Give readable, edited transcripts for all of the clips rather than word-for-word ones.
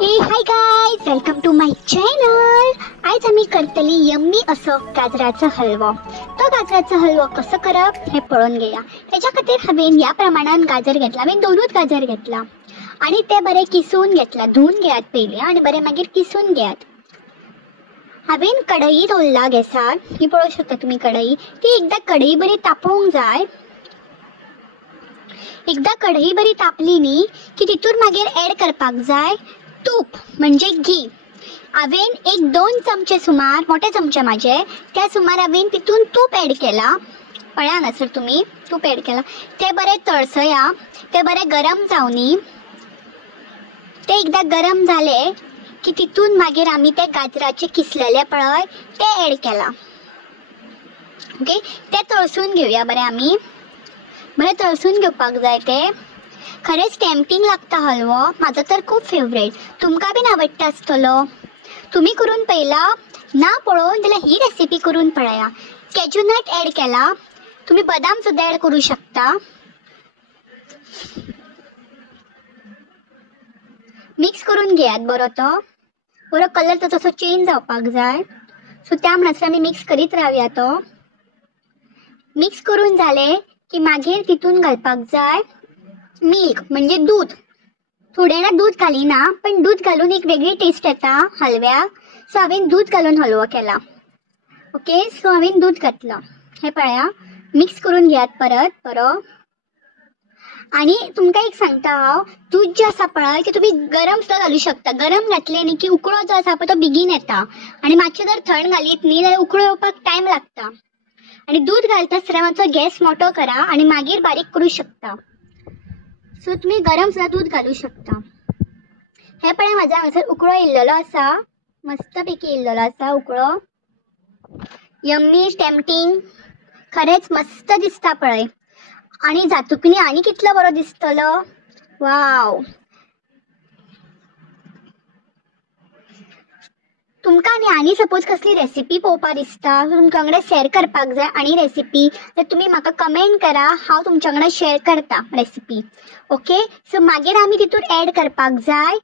High guys, welcome to my channel. आज आम्ही करतली यम्मी असो गाजराचा हलवो। तो गाजराचा हलवो कसं करप हे पळून घेऊया। त्याच्या खातीर हांवें या प्रमाणात गाजर घेतला। हांवें दोनूच गाजर घेतला आणि ते बरे किसून घेतला। धुवून घेयात पयलीं आणि बरे मागीर किसून घेयात। हांवें कढई दवरला गॅसार। ही पळोवंक शकता तुम्ही कढई। ती एकदा कढई बरी तापोवंक जाय। एकदा कढई बरी तापली न्ही की तितून मागीर ऍड करपाक जाय तूप म्हणजे घी। हांवें एक 2 चमचे सुमार, मोठे चमचे माझे त्या सुमार हांवें तितून तूप ऍड केला। पळया हांगासर तुम्ही तूप ऍड केला। ते बरे तळसया, ते बरे गरम जावनी। ते एकदा गरम झाले की तितून मागीर आमी ते गाजराचे किसलेले पळय ते ऍड केला। ओके, ते तळसून घेवया बरे आमी। बरे तळसून घेवपाक जाय ते। खरेंच टेम्पटिंग लागता हलवो। माझो तर खूप फेवरेट। तुमकां बीन आवडटा आसतलो। तुम्ही करून पळयला ना पळोवन जाल्यार ही रेसिपी करून पळया। कॅज्यू नट ऍड केला। तुम्ही बदाम सुद्धा ऍड करू शकता। मिक्स करून घेयात बरो तो। बरो कलर तो तसो चेंज जावपाक जाय। सो त्या म्हणसर आमी मिक्स करीत रावया तो। मिक्स करून जाले की मागीर तितून घालपाक जाय मिल्क म्हणजे दूध। थोडे जाणां दूध घालिना, पण दूध घालून एक वेगळी टेस्ट येता हलव्याक। सो हांवें दूध घालून हलवो केला। ओके, सो हांवें दूध घातलं। हे पळया, मिक्स करून घेयात परत बरो। आणि तुमकां एक सांगता हांव, दूध जे आसा पळय ते तुम्ही गरम सुद्धा घालू शकता। गरम घातले न्ही की उकळो जो आसा पळय तो बेगीन येता आणि मातशें जर थंड घालीत न्ही जाल्यार उकळो येवपाक टायम लागता। आणि दूध घालता आसतना मातसो गॅस मोठो करा आणि मागीर बारीक करू शकता। सो तुम्ही गरम सुद्धा दूध घालू शकता। हे पळय माझा हांगासर उकळो येयल्लो आसा। मस्त पैकी येयल्लो आसा उकळो। यम्मी, टेम्पटिंग, खरेंच मस्त दिसता पळय। आणि जातूकनी आनी कितलो बरो दिसतलो। वाव, तुमकां आनी सपोज कसली रेसिपी पळोवपाक दिसता, तुमच्या वांगडा शेअर करपाक जाय आनी रेसिपी, तर तुम्ही म्हाका कमेंट करा। हांव तुमच्या वांगडा शेअर करता रेसिपी। ओके, सो मागीर आमी तितून ऍड करपाक जाय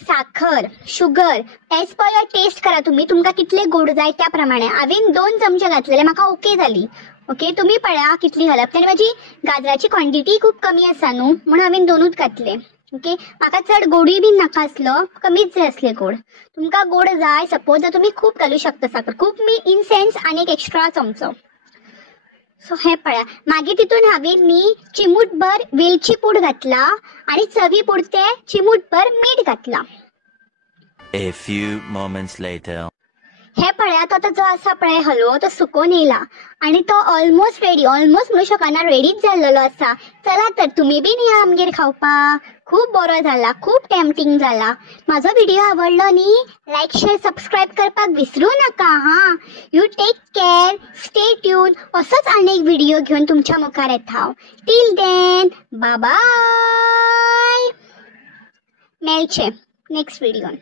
साखर, sugar. As per your taste करा तुम्ही। तुमकां कितले गोड जाय त्या प्रमाणे। हांवें 2 चमचे घातलेले, म्हाका ओके जाली। ओके, तुम्ही पळया कितली घालप। त्याने माझी गाजराची क्वांटिटी खूप कमी आसा न्हू, म्हणून हांवें 2च घातले। ओके, म्हाका चड गोडूय बीन नाका आसलो, कमीच जाय आसले गोड। तुमकां गोड जाय सपोज जाल्यार तुम्ही खूप घालू शकता साखर। खूप मी इन सेन्स आनी एक एक्स्ट्रा चमचो। सो हे पळया, मागीर तितून हांवें न्ही चिमूटभर वेलची पूड घातला आणि चवी पुरते चिमूटभर मीठ घातला। A few moments later. हे पळया, तो जो आसा पळय हलवो तो सुकोवन येयला आणि तो ऑलमोस्ट रेडी, ऑलमोस्ट म्हणू शकना रेडीच जाल्लो आसा। चला तर तुम्ही बीन या आमगेर खावपाक। खूप बरो जाला, खूप टेम्पटिंग जाला। माझो व्हिडिओ आवडलो न्ही, लाईक, शेअर, सबस्क्राईब करपाक विसरू नका हा। You take care, stay tuned. असोच अनेक व्हिडिओ घेऊन तुमच्या मुखार येता। Till then, bye bye. मेळचे नेक्स्ट व्हिडिओन।